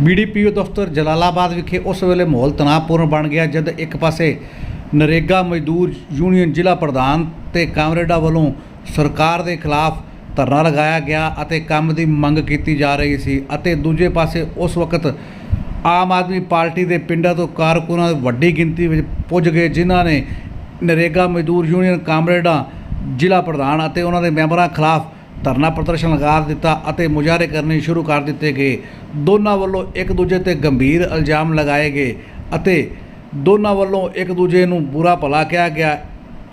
BDPO ਦਫ਼ਤਰ ਜਲਾਲਾਬਾਦ ਵਿਖੇ ਉਸ ਵੇਲੇ ਮਾਹੌਲ ਤਣਾਅਪੂਰਨ ਬਣ ਗਿਆ ਜਦ ਇੱਕ ਪਾਸੇ ਨਰੇਗਾ ਮਜ਼ਦੂਰ ਯੂਨੀਅਨ ਜ਼ਿਲ੍ਹਾ ਪ੍ਰਧਾਨ ਤੇ ਕਾਮਰੇਡਾਂ ਵੱਲੋਂ ਸਰਕਾਰ ਦੇ ਖਿਲਾਫ ਧਰਨਾ ਲਗਾਇਆ ਗਿਆ ਅਤੇ ਕੰਮ ਦੀ ਮੰਗ ਕੀਤੀ ਜਾ ਰਹੀ ਸੀ ਅਤੇ ਦੂਜੇ ਪਾਸੇ ਉਸ ਵਕਤ ਆਮ ਆਦਮੀ ਪਾਰਟੀ ਦੇ ਪਿੰਡਾਂ ਤੋਂ ਕਾਰਕੁਨਾਂ ਵੱਡੀ ਗਿਣਤੀ ਵਿੱਚ ਪੁੱਜ ਗਏ, ਜਿਨ੍ਹਾਂ ਨੇ ਨਰੇਗਾ ਮਜ਼ਦੂਰ ਯੂਨੀਅਨ ਕਾਮਰੇਡਾਂ ਜ਼ਿਲ੍ਹਾ ਪ੍ਰਧਾਨ ਅਤੇ ਉਹਨਾਂ ਦੇ ਮੈਂਬਰਾਂ ਖਿਲਾਫ ਧਰਨਾ ਪ੍ਰਦਰਸ਼ਨ ਲਗਾ ਦਿੱਤਾ ਅਤੇ ਮੁਜ਼ਾਹਰੇ ਕਰਨੇ ਸ਼ੁਰੂ ਕਰ ਦਿੱਤੇ ਗਏ। ਦੋਨਾਂ ਵੱਲੋਂ ਇੱਕ ਦੂਜੇ ਤੇ ਗੰਭੀਰ ਇਲਜ਼ਾਮ ਲਗਾਏ ਗਏ ਅਤੇ ਦੋਨਾਂ ਵੱਲੋਂ ਇੱਕ ਦੂਜੇ ਨੂੰ ਬੁਰਾ ਭਲਾ ਕਿਹਾ ਗਿਆ।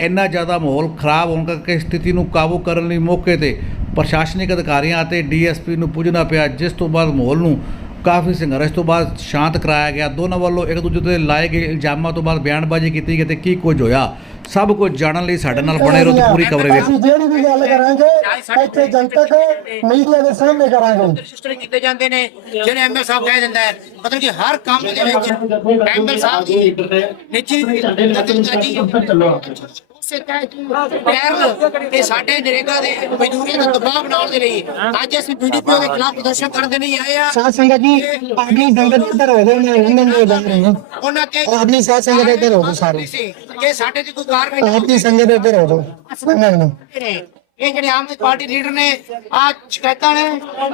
ਇੰਨਾ ਜ਼ਿਆਦਾ ਮਾਹੌਲ ਖਰਾਬ ਹੋਣ ਕਰਕੇ ਸਥਿਤੀ ਨੂੰ ਕਾਬੂ ਕਰਨ ਲਈ ਮੌਕੇ ਤੇ ਪ੍ਰਸ਼ਾਸਨਿਕ ਅਧਿਕਾਰੀਆਂ ਅਤੇ ਡੀਐਸਪੀ ਨੂੰ ਪੁੱਜਣਾ ਪਿਆ, ਜਿਸ ਤੋਂ ਬਾਅਦ ਮਾਹੌਲ ਨੂੰ ਕਾਫੀ ਸੰਘਰਸ਼ ਤੋਂ ਬਾਅਦ ਸ਼ਾਂਤ ਕਰਾਇਆ ਗਿਆ। ਦੋਨਾਂ ਵੱਲੋਂ ਇੱਕ ਦੂਜੇ ਤੇ ਲਾਏ ਗਏ ਇਲਜ਼ਾਮਾਂ ਤੋਂ ਬਾਅਦ ਬਿਆਨਬਾਜ਼ੀ ਕੀਤੀ ਗਈ ਤੇ ਕੀ ਕੁਝ ਹੋਇਆ? ਸਭ ਕੁਝ ਜਾਣਨ ਲਈ ਸਾਡੇ ਨਾਲ ਬਣੇ ਰਹੋ ਤੇ ਪੂਰੀ ਕਵਰੇਜ ਵੇਖੋ। ਅਸੀਂ ਜਿਹੜੀ ਵੀ ਗੱਲ ਕਰਾਂਗੇ ਇੱਥੇ ਜਨਤਕ ਮੀਡੀਆ ਦੇ ਸਾਹਮਣੇ ਕਰਾਂਗੇ। ਰਜਿਸਟਰ ਕੀਤੇ ਜਾਂਦੇ ਨੇ ਜਿਹੜੇ ਐਮਐਲ ਸਾਹਿਬ ਕਹਿ ਦਿੰਦਾ ਹੈ ਮਤਲਬ ਕਿ ਹਰ ਕੰਮ ਦੇ ਵਿੱਚ ਐਮਐਲ ਸਾਹਿਬ ਦੀ ਨਿੱਜੀ ਦਖਲਅੰਦਾਜ਼ੀ ਉਸੇ ਤਹਿਤ ਕਿ ਸਾਡੇ ਨਰੇਗਾ ਦੇ ਮਜ਼ਦੂਰੀ ਦਾ ਦਬਾਅ ਬਣਾਉਣ ਦੇ ਲਈ ਅੱਜ ਅਸੀਂ ਬੀਡੀਪੀ ਦੇ ਖਿਲਾਫ ਪ੍ਰਦਰਸ਼ਨ ਕਰਨ ਦੇ ਲਈ ਆਏ ਆ। ਸਾਧ ਸੰਗਤ ਜੀ ਆਪਣੀ ਸੰਗਤ ਇੱਧਰ ਹੋ ਗਏ ਨੇ ਇਹਨਾਂ ਨੂੰ ਬਣ ਰਹੇ ਹੋ। ਉਹਨਾਂ ਤੇ ਆਪਣੀ ਸਾਧ ਸੰਗਤ ਇੱਧਰ ਹੋ ਗਏ ਸਾਰੇ। ਸੀ ਕਿ ਸਾਡੇ ਤੇ ਕੋਈ ਕਾਰਵਾਈ ਆਪਣੀ ਸੰਗਤ ਇੱਧਰ ਹੋ ਜਾਓ ਇਹਨਾਂ ਨੂੰ। ਨੇ ਇਹ ਜਿਹੜੇ ਆਮ ਆਦਮੀ ਪਾਰਟੀ ਲੀਡਰ ਨੇ ਆ ਸ਼ਿਕਾਇਤਾਂ ਨੇ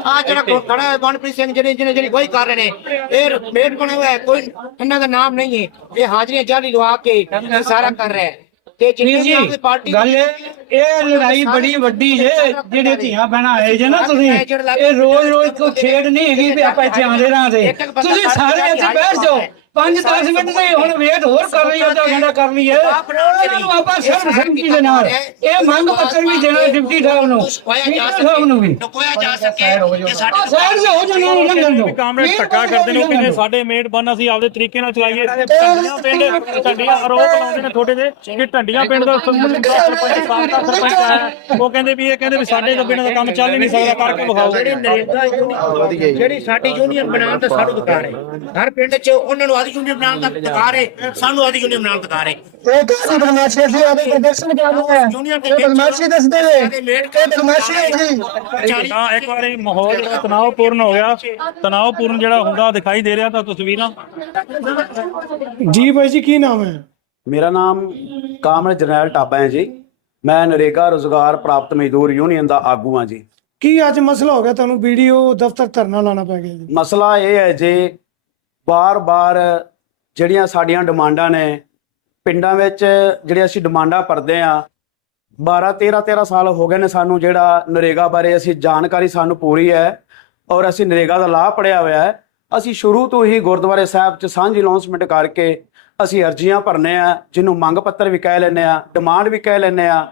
ਆ ਜਿਹੜਾ ਕੋਲ ਖੜਾ ਹੈ ਮਨਪ੍ਰੀਤ ਸਿੰਘ ਜਿਹੜੇ ਜਿਹਨੇ ਜਿਹੜੀ ਕੋਈ ਕਰ ਰਹੇ ਨੇ ਇਹ ਮੇਟ ਬਣੇ ਹੋਇਆ ਹੈ, ਕੋਈ ਇਹਨਾਂ ਦਾ ਨਾਮ ਨਹੀਂ ਹੈ। ਇਹ ਹਾਜ਼ਰੀਆਂ ਜਾਲੀ ਲਵਾ ਕੇ ਇਹ ਸਾਰਾ ਕਰ ਰਿਹਾ ਹੈ। ਤੇ ਜਿੰਨੀ ਆਦਮੀ ਪਾਰਟੀ ਗੱਲ ਇਹ ਲੜਾਈ ਬੜੀ ਵੱਡੀ ਜੇ ਜਿਹੜੇ ਧੀਆਂ ਬਹਿਣਾ ਆਏ ਜੇ ਨਾ ਤੁਸੀਂ ਇਹ ਰੋਜ਼ ਰੋਜ਼ ਕੋਈ ਖੇਡ ਨਹੀਂ ਹੈਗੀ ਵੀ ਆਪਾਂ ਇੱਥੇ ਆਉਂਦੇ ਰਹਾਂਗੇ। ਤੁਸੀਂ ਸਾਰੇ ਇੱਥੇ ਬੈਠ ਜਾਓ। 5-10 ਮਿੰਟ ਦੇ ਹੁਣ ਵੇਟ ਹੋਰ ਕਰ ਲਈ ਅੱਧਾ ਘੰਟਾ ਕਰ ਲਈਏ ਇਹਨਾਂ ਨੂੰ ਆਪਾਂ ਸਿਰਫ ਸੰਗਤੀ ਦੇ ਨਾਲ ਇਹ ਮੰਗ ਪੱਤਰ ਵੀ ਦੇਣਾ ਡਿਪਟੀ ਸਾਹਿਬ ਨੂੰ। ਸਾਹਿਬ ਨੂੰ ਵੀ। ਸਕੇ ਨੁਕੋਇਆ ਜਾ ਸਕੇ ਕਿ ਆਹ ਸਾਡੇ ਸਾਈਡ ਤੇ ਹੋ ਜਾਣਾ ਨੂੰ ਲੰਘਣ ਦਿਓ। ਕਾਮਰੇਡ ਧੱਕਾ ਕਰਦੇ ਨੇ ਉਹ ਕਹਿੰਦੇ ਸਾਡੇ ਮੇਟ ਬੰਨ ਅਸੀਂ ਆਪਦੇ ਤਰੀਕੇ ਨਾਲ ਚਲਾਈਏ। ਢੰਡੀਆਂ ਪਿੰਡ ਢੰਡੀਆਂ ਆਰੋਪ ਲਾਉਂਦੇ ਨੇ ਛੋਟੇ ਦੇ ਕਿ ਢੰਡੀਆਂ ਪਿੰਡ ਦਾ ਸਰਪੰਚ ਦਾ ਸਰਪੰਚ ਸਾਬਕਾ ਸਰਪੰਚ ਹੈ ਉਹ ਕਹਿੰਦੇ ਵੀ ਇਹ ਕਹਿੰਦੇ ਵੀ ਸਾਡੇ ਤੋਂ ਬਿਨਾਂ ਦਾ ਕੰਮ ਚੱਲ ਹੀ ਨਹੀਂ ਸਕਦਾ ਕਰਕੇ ਵਿਖਾਓ। ਜਿਹੜੀ ਨਰੇਗਾ ਯੂਨੀਅਨ ਜਿਹੜੀ ਸਾਡੀ ਯੂਨੀਅਨ ਬਣਾਉਣ ਦਾ ਸਾਨੂੰ ਅਧਿਕਾਰ ਹੈ। ਹਰ ਪਿੰਡ 'ਚ ਉਹਨਾਂ ਨੂੰ ਆਦੀ ਯੂਨੀਅਨ ਬਣਾਉਣ ਦਾ ਅਧਿਕਾਰ ਹੈ? ਸਾਨੂੰ ਆਦੀ ਯੂਨੀਅਨ ਬਣਾਉਣ ਦਾ ਅਧਿਕਾਰ ਹੈ? ਇਹ ਕਾਹਦੀ ਬਦਮਾਸ਼ੀ ਸੀ ਆਦੇ ਪ੍ਰਦਰਸ਼ਨ ਕਰ ਰਹੇ ਆ ਯੂਨੀਅਨ ਦੇ ਬਦਮਾਸ਼ੀ ਦੱਸਦੇ ਨੇ। ਇਹ ਬਦਮਾਸ਼ੀ ਹੈ ਜੀ। ਤਾਂ ਇੱਕ ਵਾਰੀ ਮਾਹੌਲ ਜਿਹੜਾ ਤਣਾਅਪੂਰਨ ਹੋ ਗਿਆ। ਤਣਾਅਪੂਰਨ ਜਿਹੜਾ ਹੁੰਦਾ ਦਿਖਾਈ ਦੇ ਰਿਹਾ ਤਾਂ ਤਸਵੀਰਾਂ। ਜੀ ਬਾਈ ਜੀ ਕੀ ਨਾਮ ਹੈ? ਮੇਰਾ ਨਾਮ ਕਾਮਲ ਜਰਨੈਲ ਟਾਬਾ ਹੈ ਜੀ। ਮੈਂ ਨਰੇਗਾ ਰੋਜ਼ਗਾਰ ਪ੍ਰਾਪਤ ਮਜ਼ਦੂਰ ਯੂਨੀਅਨ ਦਾ ਆਗੂ ਹਾਂ ਜੀ। ਕੀ ਅੱਜ ਮਸਲਾ ਹੋ ਗਿਆ? ਤੁਹਾਨੂੰ ਵੀਡੀਓ ਦਫ਼ਤਰ ਧਰਨਾ ਲਾਣਾ ਪੈ ਗਿਆ ਜੀ। ਮਸਲਾ ਇਹ ਹੈ ਜੀ ਬਾਰ-ਬਾਰ ਜਿਹੜੀਆਂ ਸਾਡੀਆਂ ਡਿਮਾਂਡਾਂ ਨੇ, ਪਿੰਡਾਂ ਵਿੱਚ ਜਿਹੜੇ ਅਸੀਂ ਡਿਮਾਂਡਾਂ ਭਰਦੇ ਆ 12 13 13 ਸਾਲ ਹੋ ਗਏ ਨੇ ਸਾਨੂੰ ਜਿਹੜਾ ਨਰੇਗਾ ਬਾਰੇ ਅਸੀਂ ਜਾਣਕਾਰੀ ਸਾਨੂੰ ਪੂਰੀ ਹੈ ਔਰ ਅਸੀਂ ਨਰੇਗਾ ਦਾ ਲਾਭ ਪੜਿਆ ਹੋਇਆ ਹੈ। ਅਸੀਂ ਸ਼ੁਰੂ ਤੋਂ ਹੀ ਗੁਰਦੁਆਰੇ ਸਾਹਿਬ 'ਚ ਸਾਂਝੀ ਅਨਾਉਂਸਮੈਂਟ ਕਰਕੇ ਅਸੀਂ ਅਰਜ਼ੀਆਂ ਭਰਨੇ ਆ, ਜਿਹਨੂੰ ਮੰਗ ਪੱਤਰ ਵੀ ਕਹਿ ਲੈਂਦੇ ਆ, ਡਿਮਾਂਡ ਵੀ ਕਹਿ ਲੈਂਦੇ ਆ।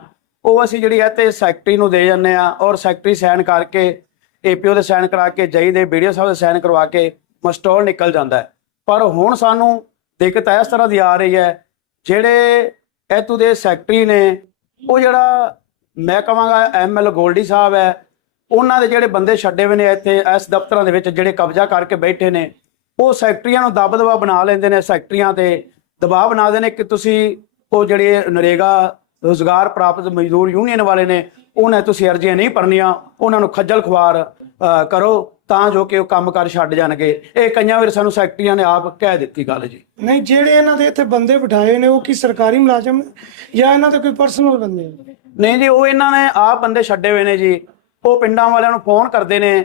ਉਹ ਅਸੀਂ ਜਿਹੜੀ ਹੈ ਤੇ ਸੈਕਟਰੀ ਨੂੰ ਦੇ ਜਾਂਦੇ ਆ ਔਰ ਸੈਕਟਰੀ ਸਾਈਨ ਕਰਕੇ ਏਪੀਓ ਦੇ ਸਾਈਨ ਕਰਾ ਕੇ ਜਈ ਦੇ ਵੀਡੀਓ ਸਾਹਿਬ ਦੇ ਸਾਈਨ ਕਰਵਾ ਕੇ ਮਸਟੋਲ ਨਿਕਲ ਜਾਂਦਾ ਹੈ। ਪਰ ਹੁਣ ਸਾਨੂੰ ਦਿੱਕਤ ਇਸ ਤਰ੍ਹਾਂ ਦੀ ਆ ਰਹੀ ਹੈ, ਜਿਹੜੇ ਐਤੂ ਦੇ ਸੈਕਟਰੀ ਨੇ, ਉਹ ਜਿਹੜਾ ਮੈਂ ਕਹਾਂਗਾ ਐਮਐਲ ਗੋਲਡੀ ਸਾਹਿਬ ਹੈ, ਉਹਨਾਂ ਦੇ ਜਿਹੜੇ ਬੰਦੇ ਛੱਡੇ ਹੋਏ ਨੇ ਇੱਥੇ ਇਸ ਦਫ਼ਤਰਾਂ ਦੇ ਵਿੱਚ ਜਿਹੜੇ ਕਬਜ਼ਾ ਕਰਕੇ ਬੈਠੇ ਨੇ, ਉਹ ਸੈਕਟਰੀਆਂ ਨੂੰ ਦਬ ਦਬਾ ਬਣਾ ਲੈਂਦੇ ਨੇ ਸੈਕਟਰੀਆਂ ਤੇ। ਦਬਾਅ ਬਣਾਦੇ ਨੇ ਕਿ ਤੁਸੀਂ ਉਹ ਜਿਹੜੇ ਨਰੇਗਾ ਰੋਜ਼ਗਾਰ ਪ੍ਰਾਪਤ ਮਜ਼ਦੂਰ ਯੂਨੀਅਨ ਵਾਲੇ ਨੇ, ਉਹਨਾਂ ਤੁਸੀਂ ਅਰਜ਼ੀਆਂ ਨਹੀਂ ਭਰਨੀਆਂ, ਉਹਨਾਂ ਨੂੰ ਖੱਜਲ ਖੁਆਰ ਕਰੋ ਤਾਂ ਜੋ ਕਿ ਉਹ ਕੰਮ ਕਰ ਛੱਡ ਜਾਣਗੇ। ਇਹ ਕਈਆਂ ਵਾਰ ਸਾਨੂੰ ਸੈਕਟਰੀਆਂ ਨੇ ਆਪ ਕਹਿ ਦਿੱਤੀ ਗੱਲ ਜੀ। ਨਹੀਂ ਜਿਹੜੇ ਇਹਨਾਂ ਦੇ ਇੱਥੇ ਬੰਦੇ ਬਿਠਾਏ ਨੇ ਉਹ ਕੀ ਸਰਕਾਰੀ ਮੁਲਾਜ਼ਮ ਜਾਂ ਇਹਨਾਂ ਦੇ ਕੋਈ ਪਰਸਨਲ ਬੰਦੇ? ਨੇ ਨਹੀਂ ਜੀ ਉਹ ਇਹਨਾਂ ਨੇ ਆਪ ਬੰਦੇ ਛੱਡੇ ਹੋਏ ਨੇ ਜੀ। ਉਹ ਪਿੰਡਾਂ ਵਾਲਿਆਂ ਨੂੰ ਫੋਨ ਕਰਦੇ ਨੇ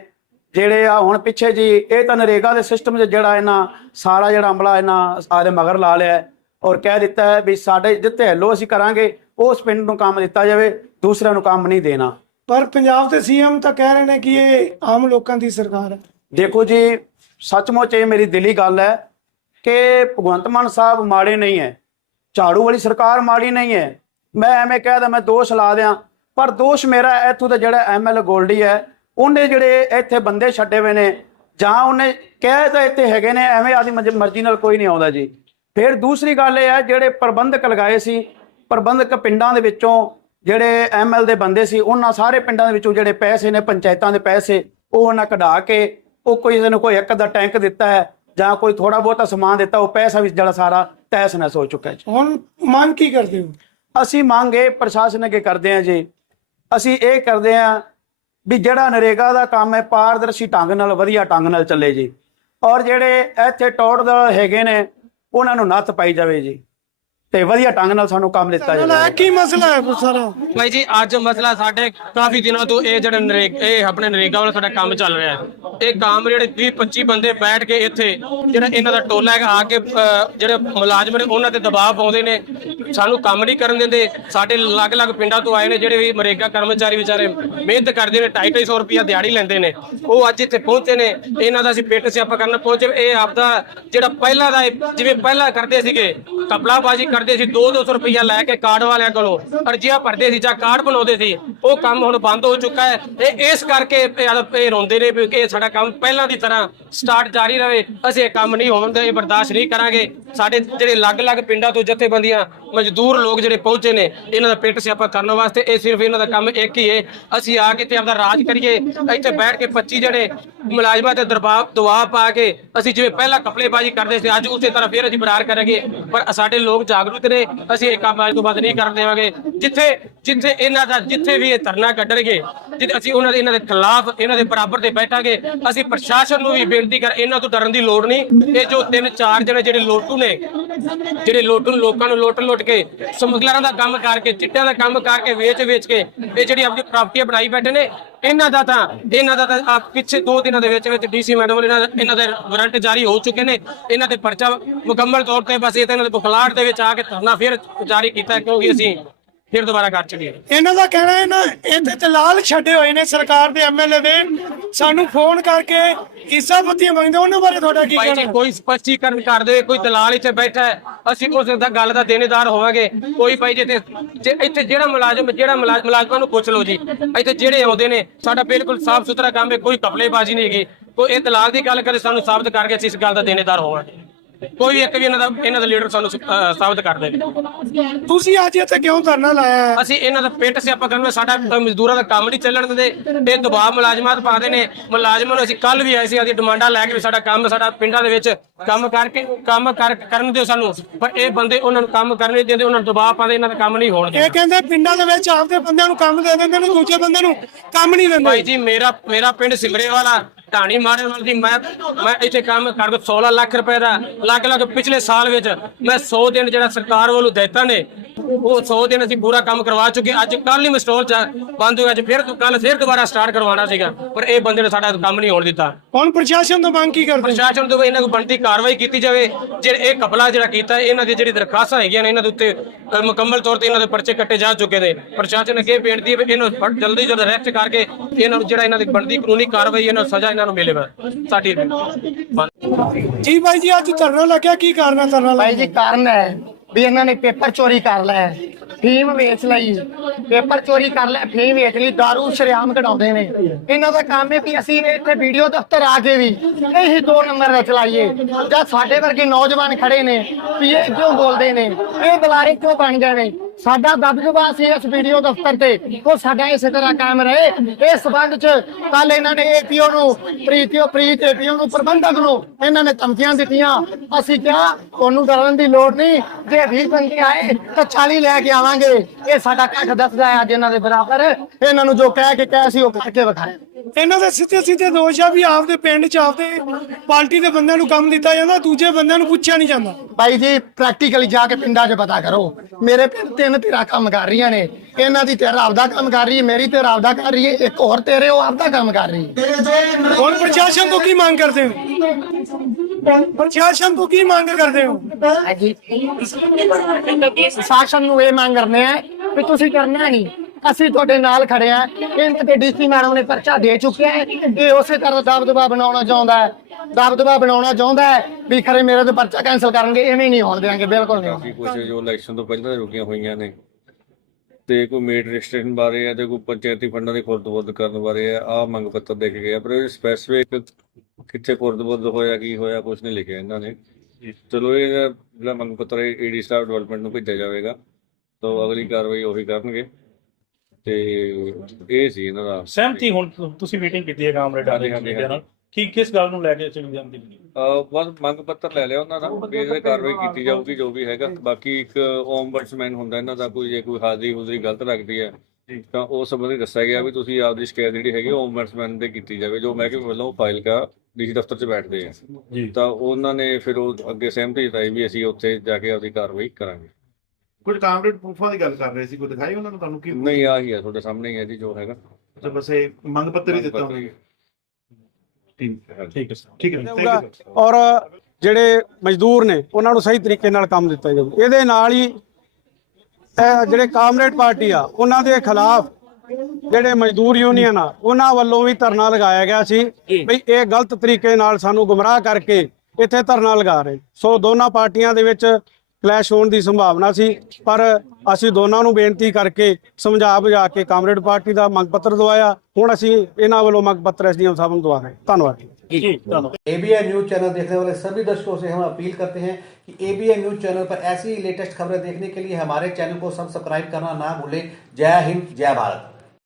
ਜਿਹੜੇ ਆ ਹੁਣ ਪਿੱਛੇ ਜੀ ਇਹ ਤਾਂ ਨਰੇਗਾ ਦੇ ਸਿਸਟਮ 'ਚ ਜਿਹੜਾ ਇਹਨਾਂ ਸਾਰਾ ਜਿਹੜਾ ਅਮਲਾ ਇਹਨਾਂ ਆਦੇ ਮਗਰ ਲਾ ਲਿਆ ਔਰ ਕਹਿ ਦਿੱਤਾ ਹੈ ਵੀ ਸਾਡੇ ਜਿੱਤੇ ਹੈਲੋ ਅਸੀਂ ਕਰਾਂਗੇ ਉਸ ਪਿੰਡ ਨੂੰ ਕੰਮ ਦਿੱਤਾ ਜਾਵੇ ਦੂਸਰਿਆਂ ਨੂੰ ਕੰਮ ਨਹੀਂ ਦੇਣਾ। ਪਰ ਪੰਜਾਬ ਦੇ ਸੀਐਮ ਤਾਂ ਕਹਿ ਰਹੇ ਨੇ ਕਿ ਇਹ ਆਮ ਲੋਕਾਂ ਦੀ ਸਰਕਾਰ ਹੈ। ਦੇਖੋ ਜੀ, ਸੱਚਮੁੱਚ ਇਹ ਮੇਰੀ ਦਿਲੀ ਗੱਲ ਹੈ ਕਿ ਭਗਵੰਤ ਮਾਨ ਸਾਹਿਬ ਮਾੜੇ ਨਹੀਂ ਹੈ, ਝਾੜੂ ਵਾਲੀ ਸਰਕਾਰ ਮਾੜੀ ਨਹੀਂ ਹੈ। ਮੈਂ ਐਵੇਂ ਕਹਿਦਾ ਮੈਂ ਦੋਸ਼ ਲਾ ਦਿਆਂ, ਪਰ ਦੋਸ਼ ਮੇਰਾ ਇੱਥੋਂ ਦਾ ਜਿਹੜਾ ਐਮਐਲ ਗੋਲਡੀ ਹੈ, ਉਹਨੇ ਜਿਹੜੇ ਇੱਥੇ ਬੰਦੇ ਛੱਡੇ ਹੋਏ ਨੇ, ਜਾਂ ਉਹਨੇ ਕਹਿ ਤਾਂ ਇੱਥੇ ਹੈਗੇ ਨੇ, ਐਵੇਂ ਆਦੀ ਮਰਜ਼ੀ ਨਾਲ ਕੋਈ ਨਹੀਂ ਆਉਂਦਾ ਜੀ। ਫਿਰ ਦੂਸਰੀ ਗੱਲ ਇਹ ਹੈ, ਜਿਹੜੇ ਪ੍ਰਬੰਧਕ ਲਗਾਏ ਸੀ, ਪ੍ਰਬੰਧਕ ਪਿੰਡਾਂ ਦੇ ਵਿੱਚੋਂ ਜਿਹੜੇ ਐਮਐਲ ਦੇ ਬੰਦੇ ਸੀ ਉਹਨਾਂ ਸਾਰੇ ਪਿੰਡਾਂ ਦੇ ਵਿੱਚੋਂ ਜਿਹੜੇ ਪੈਸੇ ਨੇ ਪੰਚਾਇਤਾਂ ਦੇ ਪੈਸੇ ਉਹ ਉਹਨਾਂ ਕਢਾ ਕੇ ਉਹ ਕੋਈ ਨੂੰ ਕੋਈ ਇੱਕ ਦਾ ਟੈਂਕ ਦਿੱਤਾ ਹੈ ਜਾਂ ਕੋਈ ਥੋੜਾ ਬਹੁਤਾ ਸਮਾਨ ਦਿੱਤਾ ਉਹ ਪੈਸਾ ਵੀ ਜਿਹੜਾ ਸਾਰਾ ਤੈਸ ਨੈਸ ਹੋ ਚੁੱਕਾ ਹੈ ਜੀ। ਹੁਣ ਮੰਗ ਕੀ ਕਰਦੇ ਹੋ? ਅਸੀਂ ਮੰਗ ਇਹ ਪ੍ਰਸ਼ਾਸਨ ਅੱਗੇ ਕਰਦੇ ਹਾਂ ਜੀ ਅਸੀਂ ਇਹ ਕਰਦੇ ਹਾਂ ਵੀ ਜਿਹੜਾ ਨਰੇਗਾ ਦਾ ਕੰਮ ਹੈ ਪਾਰਦਰਸ਼ੀ ਢੰਗ ਨਾਲ ਵਧੀਆ ਢੰਗ ਨਾਲ ਚੱਲੇ ਜੀ। ਔਰ ਜਿਹੜੇ ਇੱਥੇ ਟੌੜ ਦਾ ਹੈਗੇ ਨੇ ਉਹਨਾਂ ਨੂੰ ਨੱਥ ਪਾਈ ਜਾਵੇ ਜੀ। ਤੇ ਵਧੀਆ ਢੰਗ ਨਾਲ ਸਾਨੂੰ ਕੰਮ ਦਿੱਤਾ ਜਾਵੇ। ਇਹ ਕੀ ਮਸਲਾ ਹੈ ਸਾਰਾ? ਭਾਈ ਜੀ ਅੱਜ ਮਸਲਾ ਸਾਡੇ ਕਾਫੀ ਦਿਨਾਂ ਤੋਂ ਇਹ ਜਿਹੜਾ ਨਰੇਗਾ ਇਹ ਆਪਣੇ ਨਰੇਗਾ ਵਾਲਾ ਸਾਡਾ ਕੰਮ ਚੱਲ ਰਿਹਾ ਹੈ। ਇਹ ਕੰਮ ਜਿਹੜੇ 20 25 ਬੰਦੇ ਬੈਠ ਕੇ ਇੱਥੇ ਜਿਹੜਾ ਇਹਨਾਂ ਦਾ ਟੋਲਾ ਹੈਗਾ ਆ ਕੇ ਅਹ, ਜਿਹੜੇ ਮੁਲਾਜ਼ਮ ਨੇ ਉਹਨਾਂ ਤੇ ਦਬਾਅ ਪਾਉਂਦੇ ਨੇ। ਸਾਨੂੰ ਕੰਮ ਨਹੀਂ ਕਰਨ ਦਿੰਦੇ। ਸਾਡੇ ਅਲੱਗ-ਅਲੱਗ ਪਿੰਡਾਂ ਤੋਂ ਆਏ ਨੇ ਜਿਹੜੇ ਵੀ ਨਰੇਗਾ ਕਰਮਚਾਰੀ ਵਿਚਾਰੇ ਮਿਹਨਤ ਕਰਦੇ ਨੇ 250 ਰੁਪਿਆ ਦਿਹਾੜੀ ਲੈਂਦੇ ਨੇ। ਉਹ ਅੱਜ ਇੱਥੇ ਪਹੁੰਚੇ ਨੇ। ਇਹਨਾਂ ਦਾ ਅਸੀਂ ਪੇਟ ਸਿਆਪਾ ਕਰਨ ਪਹੁੰਚੇ। ਇਹ ਆਪਦਾ ਜਿਹੜਾ ਪਹਿਲਾਂ ਦਾ ਇਹ- ਜਿਵੇਂ ਪਹਿਲਾਂ ਕਰਦੇ ਸੀਗੇ ਕਪਲਾਬਾਜੀ ਕਰਦੇ ਸੀ 2-200 ਰੁਪਇਆ ਲੈ ਕੇ ਕਾਰਡ ਵਾਲਿਆਂ ਕੋਲੋਂ ਅਰਜ਼ੀਆਂ ਭਰਦੇ ਸੀ ਜਾਂ ਕਾਰਡ ਬਣਾਉਂਦੇ ਸੀ, ਉਹ ਕੰਮ ਹੁਣ ਬੰਦ ਹੋ ਚੁੱਕਾ ਹੈ। ਇਹ ਇਸ ਕਰਕੇ ਇਹ ਰੋਂਦੇ ਨੇ ਵੀ ਇਹ ਸਾਡਾ ਕੰਮ ਪਹਿਲਾਂ ਦੀ ਤਰ੍ਹਾਂ ਸਟਾਰਟ ਜਾਰੀ ਰਵੇ। ਅਸੀਂ ਇਹ ਕੰਮ ਨਹੀਂ ਹੋਣ ਦੇ ਬਰਦਾਸ਼ਤ ਨਹੀਂ ਕਰਾਂਗੇ। ਸਾਡੇ ਜਿਹੜੇ ਅਲੱਗ-ਅਲੱਗ ਪਿੰਡਾਂ ਤੋਂ ਜਥੇਬੰਦੀਆਂ, ਮਜ਼ਦੂਰ ਲੋਕ ਜਿਹੜੇ ਪਹੁੰਚੇ ਨੇ, ਇਹਨਾਂ ਦਾ ਪਿੰਡ ਸਿਆਪਾ ਕਰਨ ਵਾਸਤੇ ਇਹ ਸਿਰਫ ਇਹਨਾਂ ਦਾ ਕੰਮ ਇੱਕ ਹੀ ਹੈ। ਅਸੀਂ ਆ ਕੇ ਤੇ ਆਪਦਾ ਰਾਜ ਕਰੀਏ। ਇੱਥੇ ਬੈਠ ਕੇ 25 ਜਿਹੜੇ ਮੁਲਾਜ਼ਮਾਂ ਤੇ ਦਰਬਾਰ, ਦਬਾਅ ਪਾ ਕੇ ਅਸੀਂ ਜਿਵੇਂ ਪਹਿਲਾਂ ਕਪਲੇਬਾਜ਼ੀ ਕਰਦੇ ਸੀ, ਅੱਜ ਉਸੇ ਤਰ੍ਹਾਂ ਫੇਰ ਅਸੀਂ ਬਰਾਰ ਕਰਾਂਗੇ। ਪਰ ਸਾਡੇ ਲੋਕ ਜਾਗਰੂਕ ਨੇ, ਅਸੀਂ ਇਹ ਕੰਮ ਅੱਜ ਤੋਂ ਬਾਅਦ ਨਹੀਂ ਕਰਨ ਦੇਵਾਂਗੇ। ਜਿੱਥੇ ਜਿੱਥੇ ਇਹਨਾਂ ਦਾ, ਜਿੱਥੇ ਵੀ ਇਹ ਧਰਨਾ ਕੱਢਣਗੇ, ਜਿੱਥੇ ਅਸੀਂ ਉਹਨਾਂ ਦੇ, ਇਹਨਾਂ ਦੇ ਖਿਲਾਫ, ਇਹਨਾਂ ਦੇ ਬਰਾਬਰ ਤੇ ਬੈਠਾਂਗੇ, ਅਸੀਂ ਪ੍ਰਸ਼ਾਸਨ ਨੂੰ ਵੀ ਬੇਨਤੀ ਕਰ, ਇਹਨਾਂ ਤੋਂ ਡਰਨ ਦੀ ਲੋੜ ਨਹੀਂ। ਇਹ ਜੋ ਤਿੰਨ, ਚਾਰ ਜਣੇ ਜਿਹੜੇ ਲੋਟੂ ਨੇ, ਜਿਹੜੇ ਲੋਟੂ, ਲੋਕਾਂ ਨੂੰ ਲੁੱਟ ਲੁੱਟ ਕੇ, ਸਮਗਲਰਾਂ ਦਾ ਕੰਮ ਕਰਕੇ, ਚਿੱਟਿਆਂ ਦਾ ਕੰਮ ਕਰਕੇ ਵੇਚ ਵੇਚ ਕੇ, ਇਹ ਜਿਹੜੀ ਆਪਣੀ ਪ੍ਰਾਪਰਟੀ ਬਣਾਈ ਬੈਠੇ ਨੇ, ਇਹਨਾਂ ਦਾ ਤਾਂ, ਇਹਨਾਂ ਦਾ ਤਾਂ ਪਿੱਛੇ ਦੋ ਦਿਨਾਂ ਦੇ ਵਿੱਚ ਵਿੱਚ ਡੀਸੀ ਮੈਡਮ ਵੱਲੋਂ ਇਹਨਾਂ ਦੇ ਵਾਰੰਟ ਜਾਰੀ ਹੋ ਚੁੱਕੇ ਨੇ। ਇਹਨਾਂ ਤੇ ਪਰਚਾ ਮੁਕੰਮਲ ਤੌਰ ਤੇ ਬਸ ਇਹ ਤਾਂ ਇਹਨਾਂ ਦੇ ਬੁਖਲਾਟ ਦੇ ਵਿੱਚ ਆ ਕੇ ਧਰਨਾ ਫਿਰ ਜਾਰੀ ਕੀਤਾ ਕਿਉਂਕਿ ਅਸੀਂ ਫਿਰ ਦੁਬਾਰਾ ਕਰ ਚੁੱਕੇ ਇਹਨਾਂ ਦਾ ਕਹਿਣਾ ਹੈ ਨਾ ਇੱਥੇ ਦਲਾਲ ਛੱਡੇ ਹੋਏ ਨੇ ਸਰਕਾਰ ਦੇ ਐਮਐਲਏ ਦੇ। ਸਾਨੂੰ ਫੋਨ ਕਰਕੇ ਹਿੱਸਾ ਪੱਤੀਆਂ ਮੰਗਦੇ ਉਹਨਾਂ ਬਾਰੇ ਤੁਹਾਡਾ ਕੀ ਕਹਿਣਾ ਕੋਈ ਸਪਸ਼ਟੀਕਰਨ ਕਰ ਦੇ ਕੋਈ ਦਲਾਲ ਇੱਥੇ ਬੈਠਾ ਹੈ ਅਸੀਂ ਉਸ ਦਾ ਗੱਲ ਦਾ ਦੇਣੇਦਾਰ ਹੋਵਾਂਗੇ। ਕੋਈ ਭਾਈ ਜੀ ਇੱਥੇ ਜਿਹੜਾ ਮੁਲਾਜ਼ਮ ਜਿਹੜਾ ਮੁਲਾਜ਼ਮ ਮੁਲਾਜ਼ਮਾਂ ਨੂੰ ਪੁੱਛ ਲਓ ਜੀ ਇੱਥੇ ਜਿਹੜੇ ਆਉਂਦੇ ਨੇ ਸਾਡਾ ਬਿਲਕੁਲ ਸਾਫ਼ ਸੁਥਰਾ ਕੰਮ ਹੈ ਕੋਈ ਕਪਲੇਬਾਜ਼ੀ ਨਹੀਂ ਹੈਗੀ। ਕੋਈ ਇਹ ਦਲਾਲ ਦੀ ਗੱਲ ਕਰੇ ਸਾਨੂੰ ਸਾਬਤ ਕਰਕੇ ਅਸੀਂ ਇਸ ਗੱਲ ਦਾ ਦੇਣੇਦਾਰ ਹੋਵਾਂਗੇ। ਕੋਈ ਵੀ ਇੱਕ ਵੀ ਇਹਨਾਂ ਦਾ ਇਹਨਾਂ ਦਾ ਲੀਡਰ ਸਾਨੂੰ ਅਹ, ਸਾਬਤ ਕਰ ਦੇਵੇ। ਤੁਸੀਂ ਅੱਜ ਇੱਥੇ ਕਿਉਂ ਧਰਨਾ ਲਾਇਆ ਹੈ? ਅਸੀਂ ਇਹਨਾਂ ਦਾ ਪਿੱਟ ਸਿਆਪਾ ਕਰਨ ਵਿੱਚ ਸਾਡਾ ਅ, ਮਜ਼ਦੂਰਾਂ ਦਾ ਕੰਮ ਨਹੀਂ ਚੱਲਣ ਦਿੰਦੇ। ਇਹ ਦਬਾਅ ਮੁਲਾਜ਼ਮਾਂ ਤੇ ਪਾਉਂਦੇ ਨੇ। ਮੁਲਾਜ਼ਮਾਂ ਨੂੰ ਅਸੀਂ ਕੱਲ ਵੀ ਆਏ ਸੀ ਆਦੀ ਡਿਮਾਂਡਾਂ ਲੈ ਕੇ ਵੀ ਸਾਡਾ ਕੰਮ ਸਾਡਾ ਪਿੰਡਾਂ ਦੇ ਵਿੱਚ ਕੰਮ ਕਰਕੇ ਕੰਮ ਕਰ ਕਰਨ ਦਿਓ ਸਾਨੂੰ। ਪਰ ਇਹ ਬੰਦੇ ਉਹਨਾਂ ਨੂੰ ਕੰਮ ਕਰਨ ਨਹੀਂ ਦਿੰਦੇ ਉਹਨਾਂ ਨੂੰ ਦਬਾਅ ਪਾਉਂਦੇ ਇਹਨਾਂ ਦਾ ਕੰਮ ਨਹੀਂ ਹੋਣ ਦਿੰਦੇ। ਇਹ ਕਹਿੰਦੇ ਪਿੰਡਾਂ ਦੇ ਵਿੱਚ ਆਪਦੇ ਬੰਦਿਆਂ ਨੂੰ ਕੰਮ ਦੇ ਦਿੰਦੇ ਨੇ ਦੂਜੇ ਬੰਦੇ ਨੂੰ ਕੰਮ ਨਹੀਂ ਭਾਈ ਦਿੰਦੇ ਜੀ ਮੇਰਾ ਮੇਰਾ ਪਿੰਡ ਸਿਮਰੇ ਵਾਲਾ ਢਾਣੀ ਮਾਰਨ ਵਾਲੀ ਦੀ। ਮੈਂ ਮੈਂ ਇੱਥੇ ਕੰਮ ਕਰ 16 ਲੱਖ ਰੁਪਏ ਦਾ ਲੱਗ ਲੱਗ ਪਿਛਲੇ ਸਾਲ ਵਿੱਚ ਮੈਂ 100 ਦਿਨ ਜਿਹੜਾ ਸਰਕਾਰ ਵੱਲੋਂ ਦਿੱਤਾ ਨੇ ਉਹ 100 ਦਿਨ ਅਸੀਂ ਪੂਰਾ ਕੰਮ ਕਰਵਾ ਚੁੱਕੇ ਅੱਜ ਕੱਲ ਹੀ ਮਸਟੋਲ ਚ ਬੰਦ ਹੋ ਗਿਆ ਅੱਜ ਫਿਰ ਕੱਲ ਫਿਰ ਦੁਬਾਰਾ ਸਟਾਰਟ ਕਰਵਾਉਣਾ ਸੀਗਾ। ਪਰ ਇਹ ਬੰਦੇ ਨੇ ਸਾਡਾ ਕੰਮ ਨਹੀਂ ਹੋਣ ਦਿੱਤਾ। ਹੁਣ ਪ੍ਰਸ਼ਾਸਨ ਤੋਂ ਮੰਗ ਕੀ ਕਰਦੇ? ਪ੍ਰਸ਼ਾਸਨ ਤੋਂ ਵੀ ਇਹਨਾਂ ਕੋਲ ਬਣਦੀ ਕਾਰਵਾਈ ਕੀਤੀ ਜਾਵੇ। ਜਿਹੜੇ ਇਹ ਕਪਲਾ ਜਿਹੜਾ ਕੀਤਾ ਇਹਨਾਂ ਦੀ ਜਿਹੜੀ ਦਰਖਾਸਤਾਂ ਹੈਗੀਆਂ ਨੇ ਇਹਨਾਂ ਦੇ ਉੱਤੇ ਅ, ਮੁਕੰਮਲ ਤੌਰ ਤੇ ਇਹਨਾਂ ਦੇ ਪਰਚੇ ਕੱਟੇ ਜਾ ਚੁੱਕੇ ਨੇ। ਪ੍ਰਸ਼ਾਸਨ ਅੱਗੇ ਬੇਨਤੀ ਹੈ ਵੀ ਇਹਨੂੰ ਫਟ- ਜਲਦੀ ਜਲਦ ਅਰੈਸਟ ਕਰਕੇ ਇਹਨਾਂ ਨੂੰ ਜਿਹੜਾ ਇਹਨਾਂ ਦੀ ਬਣਦੀ ਕਾਨੂੰਨੀ ਕਾਰਵਾਈ ਇਹਨਾਂ ਨੂੰ ਸਜ਼ਾ ਇਹਨਾਂ ਨੂੰ ਮਿਲੇ ਸਾਡੀ ਜੀ ਭਾਈ ਜੀ ਅੱਜ ਧਰਨਾ ਲੱਗਿਆ ਕੀ ਕਾਰਨ ਹੈ ਧਰਨਾ ਭਾਈ ਲੱਗਿਆ ਜੀ ਕਾਰਨ ਹੈ ਵੀ ਇਹਨਾਂ ਨੇ ਪੇਪਰ ਚੋਰੀ ਕਰ ਲਿਆ ਫੀਮ ਵੇਚ ਲਈ, ਪੇਪਰ ਚੋਰੀ ਕਰ ਲਿਆ ਫੀਮ ਵੇਚ ਲਈ दारू ਸ਼ਰਿਆਮ ਕਢਾਉਂਦੇ ਨੇ। ਇਹਨਾਂ ਦਾ ਕੰਮ ਹੈ ਵੀ ਅਸੀਂ ਇੱਥੇ ਵੀਡੀਓ ਦਫ਼ਤਰ ਆ ਕੇ ਵੀ ਇਹੀ ਦੋ ਨੰਬਰ ਦਾ ਚਲਾਈਏ। ਜਾਂ ਸਾਡੇ ਵਰਗੇ ਨੌਜਵਾਨ ਖੜੇ ਨੇ ਵੀ ਇਹ ਕਿਉਂ ਬੋਲਦੇ ਨੇ? ਇਹ ਬੁਲਾਰੇ ਕਿਉਂ ਬਣ ਗਏ ਨੇ ਸਾਡਾ ਦਬਦਬਾ ਸੀ ਇਸ ਵੀਡੀਓ ਦਫ਼ਤਰ ਤੇ। ਉਹ ਸਾਡਾ ਇਸੇ ਤਰ੍ਹਾਂ ਕਾਇਮ ਰਹੇ। ਇਸ ਸਬੰਧ ਚ ਕੱਲ ਇਹਨਾਂ ਨੇ ਏਪੀਓ ਨੂੰ ਪ੍ਰੀਤਿਓ ਪ੍ਰੀਤ ਏਪੀਓ ਨੂੰ, ਪ੍ਰਬੰਧਕ ਨੂੰ ਇਹਨਾਂ ਨੇ ਧਮਕੀਆਂ ਦਿੱਤੀਆਂ। ਅਸੀਂ ਕਿਹਾ, ਤੁਹਾਨੂੰ ਡਰਨ ਦੀ ਲੋੜ ਨਹੀਂ। ਜੇ 20 ਬੰਦੇ ਆਏ, ਤਾਂ 40 ਲੈ ਕੇ ਆਵਾਂਗੇ। ਇਹ ਸਾਡਾ ਕੱਖ ਦੱਸਦਾ ਹੈ ਅੱਜ ਇਹਨਾਂ ਦੇ ਬਰਾਬਰ। ਇਹਨਾਂ ਨੂੰ ਜੋ ਕਹਿ ਕੇ ਕਹਿ ਸੀ, ਉਹ ਕਰਕੇ ਵਿਖਾਇਆ। ਇਹਨਾਂ ਦੇ ਸਿੱਧੇ ਸਿੱਧੇ ਦੋਸ਼ ਆ ਵੀ ਆਪਦੇ ਪਿੰਡ 'ਚ ਆਪਦੇ ਪਾਰਟੀ ਦੇ ਬੰਦਿਆਂ ਨੂੰ ਕੰਮ ਦਿੱਤਾ ਜਾਂਦਾ ਦੂਜੇ ਬੰਦਿਆਂ ਨੂੰ ਪੁੱਛਿਆ ਨਹੀਂ ਜਾਂਦਾ। ਭਾਈ ਜੀ ਪ੍ਰੈਕਟੀਕਲੀ ਜਾ ਕੇ ਪਿੰਡਾਂ 'ਚ ਪਤਾ ਕਰੋ। ਮੇਰੇ ਪਿੰਡ ਤਿੰਨ ਧਿਰਾਂ ਕੰਮ ਕਰ ਰਹੀਆਂ ਨੇ। ਇਹਨਾਂ ਦੀ ਧਿਰ ਆਪਦਾ ਕੰਮ ਕਰ ਰਹੀ ਹੈ ਮੇਰੀ ਧਿਰ ਆਪਦਾ ਕਰ ਰਹੀ ਹੈ ਇੱਕ ਹੋਰ ਤੇਰੇ ਉਹ ਆਪਦਾ ਕੰਮ ਕਰ ਰਹੀ ਹੈ। ਹੁਣ ਪ੍ਰਸ਼ਾਸਨ ਤੋਂ ਕੀ ਮੰਗ ਕਰਦੇ ਹੋ? ਪ੍ਰਸ਼ਾਸਨ ਤੋਂ ਕੀ ਮੰਗ ਕਰਦੇ ਹੋ? ਸ਼ਾਸਨ ਨੂੰ ਇਹ ਮੰਗ ਕਰਨੇ ਆ ਕਿ ਤੁਸੀਂ ਕਰਨਾ ਨਹੀਂ। ਅਸੀਂ ਤੁਹਾਡੇ ਨਾਲ ਖੜੇ ਆ। ਇਹਨਾਂ ਤੇ ਡੀਸੀ ਮੈਡਮ ਨੇ ਪਰਚਾ ਦੇ ਚੁੱਕਿਆ ਹੈ। ਇਹ ਉਸੇ ਤਰ੍ਹਾਂ ਦਬਦਬਾ ਬਣਾਉਣਾ ਚਾਹੁੰਦਾ ਹੈ। ਦਬਦਬਾ ਬਣਾਉਣਾ ਚਾਹੁੰਦਾ ਹੈ ਵੀ ਖਰੇ ਮੇਰੇ ਤੇ ਪਰਚਾ ਕੈਨਸਲ ਕਰਨਗੇ, ਐਵੇਂ ਨਹੀਂ ਹੋਣ ਦੇਵਾਂਗੇ ਬਿਲਕੁਲ ਨਹੀਂ ਕਾਫੀ ਕੁਝ ਜੋ ਇਲੈਕਸ਼ਨ ਤੋਂ ਪਹਿਲਾਂ ਰੁਕੀਆਂ ਹੋਈਆਂ ਨੇ। ਤੇ ਕੋਈ ਮੇਟ ਰਜਿਸਟ੍ਰੇਸ਼ਨ ਬਾਰੇ ਹੈ ਤੇ ਕੋਈ ਪੰਚਾਇਤੀ ਫੰਡਾਂ ਦੀ ਖੁਰਦ-ਬੁਰਦ ਕਰਨ ਬਾਰੇ ਹੈ ਆ ਮੰਗ ਪੱਤਰ ਦੇਖ ਗਿਆ। ਗਏ ਪਰ ਇਹ ਸਪੈਸੀਫਿਕ ਕਿੱਥੇ ਖੁਰਦ-ਬੁਰਦ ਹੋਇਆ, ਕੀ ਹੋਇਆ ਕੁਝ ਨਹੀਂ ਲਿਖਿਆ ਇਹਨਾਂ ਨੇ। ਚਲੋ, ਇਹ ਜਿਹੜਾ ਮੰਗ ਪੱਤਰ ਏਡੀ ਸਟਾਫ ਡਿਵੈਲਪਮੈਂਟ ਨੂੰ ਭੇਜਿਆ ਜਾਵੇਗਾ। ਤਾਂ ਅਗਲੀ ਕਾਰਵਾਈ ਉਹੀ ਕਰਨਗੇ। ਤੇ ਇਹ ਸੀ ਇਹਨਾਂ ਦਾ। ਸਹਿਮਤੀ ਹੁਣ ਤੁ- ਤੁਸੀਂ ਮੀਟਿੰਗ ਕੀਤੀ ਹੈ ਕਾਮਰੇਡ ਦੇ ਹਾਂਜੀ, ਨਾਲ। ਕੀ ਕਿਸ ਗੱਲ ਨੂੰ ਲੈ ਕੇ ਚਲੀ ਜਾਂਦੀ ਹੈ? ਅਹ ਬਸ ਮੰਗ ਪੱਤਰ ਲੈ ਲਿਆ ਉਹਨਾਂ ਦਾ। ਵੀ ਇਹਦੇ ਕਾਰਵਾਈ ਕੀਤੀ ਜਾਊਗੀ ਜੋ ਵੀ ਹੈਗਾ। ਬਾਕੀ ਇੱਕ ਓਮਬਡਸਮੈਨ ਹੁੰਦਾ ਇਹਨਾਂ ਦਾ ਕੋਈ ਜੇ ਕੋਈ ਹਾਜ਼ਰੀ ਹੁਜ਼ਰੀ ਗਲਤ ਰੱਖਦੀ ਹੈ ਤਾਂ ਉਸ ਸੰਬੰਧੀ ਦੱਸਿਆ ਗਿਆ ਵੀ ਤੁਸੀਂ ਆਪਦੀ ਸ਼ਿਕਾਇਤ ਜਿਹੜੀ ਹੈਗੀ ਓਮਬਡਸਮੈਨ ਤੇ ਕੀਤੀ ਜਾਵੇ ਜੋ ਮਹਿਕਮੇ ਵੱਲੋਂ ਫਾਈਲ ਕਾ ਡੀਸੀ ਦਫ਼ਤਰ 'ਚ ਬੈਠਦੇ ਆ। ਤਾਂ ਉਹਨਾਂ ਨੇ ਫਿਰ ਉਹ ਅੱਗੇ ਸਹਿਮਤੀ ਜਤਾਈ ਵੀ ਅਸੀਂ ਉੱਥੇ ਜਾ ਕੇ ਆਪਦੀ ਕਾਰਵਾਈ ਕਰਾਂਗੇ। ਕੁਝ ਕਾਮਰੇਡ ਪ੍ਰੂਫਾਂ ਦੀ ਗੱਲ ਕਰ ਰਹੇ ਸੀ ਕੋਈ ਦਿਖਾਈ ਉਹਨਾਂ ਨੂੰ ਤੁਹਾਨੂੰ ਕੀ? ਨਹੀਂ ਆਹੀ ਹੈ ਤੁਹਾਡੇ ਸਾਹਮਣੇ ਹੀ ਹੈ ਜੀ ਜੋ ਹੈਗਾ। ਅੱਛਾ ਬਸ ਇਹ ਮੰਗ ਪੱਤਰ ਹੀ ਦਿੱਤਾ ਨੇ ਠੀਕ ਹੈ ਠੀਕ ਹੈ ਠੀਕ ਹੈ ਥੈਂਕ ਯੂ ਔਰ ਜਿਹੜੇ ਮਜ਼ਦੂਰ ਨੇ ਉਹਨਾਂ ਨੂੰ ਸਹੀ ਤਰੀਕੇ ਨਾਲ ਕੰਮ ਦਿੱਤਾ ਜਾਵੇ ਇਹਦੇ ਨਾਲ ਹੀ ਇਹ ਜਿਹੜੇ ਕਾਮਰੇਡ ਪਾਰਟੀ ਆ ਉਹਨਾਂ ਦੇ ਖਿਲਾਫ ਜਿਹੜੇ ਮਜ਼ਦੂਰ ਯੂਨੀਅਨ ਆ ਉਹਨਾਂ ਵੱਲੋਂ ਵੀ ਧਰਨਾ ਲਗਾਇਆ ਗਿਆ ਸੀ ਵੀ ਇਹ ਗਲਤ ਤਰੀਕੇ ਨਾਲ ਸਾਨੂੰ ਗੁੰਮਰਾਹ ਕਰਕੇ ਇੱਥੇ ਧਰਨਾ ਲਗਾ ਰਹੇ ਸੋ ਦੋਨਾਂ ਪਾਰਟੀਆਂ ਦੇ ਵਿੱਚ ਕਲੈਸ਼ ਹੋਣ ਦੀ ਸੰਭਾਵਨਾ ਸੀ ਪਰ ਅਸੀਂ ਦੋਨਾਂ ਨੂੰ ਬੇਨਤੀ ਕਰਕੇ ਸਮਝਾ ਬੁਝਾ ਕੇ ਕਾਮਰੇਡ ਪਾਰਟੀ ਦਾ ਮੰਗ ਪੱਤਰ ਦਵਾਇਆ ਹੁਣ ਅਸੀਂ ਇਹਨਾਂ ਵੱਲੋਂ ਮੰਗ ਪੱਤਰ ਐਸਡੀਐਮ ਸਾਹਿਬ ਨੂੰ ਦਵਾ ਰਹੇ ਧੰਨਵਾਦ एबीएन न्यूज चैनल देखने वाले सभी दर्शकों से हम अपील करते हैं कि एबीएन न्यूज चैनल पर ऐसी ही लेटेस्ट खबरें देखने के लिए हमारे चैनल को सब्सक्राइब करना ना भूलें जय हिंद जय भारत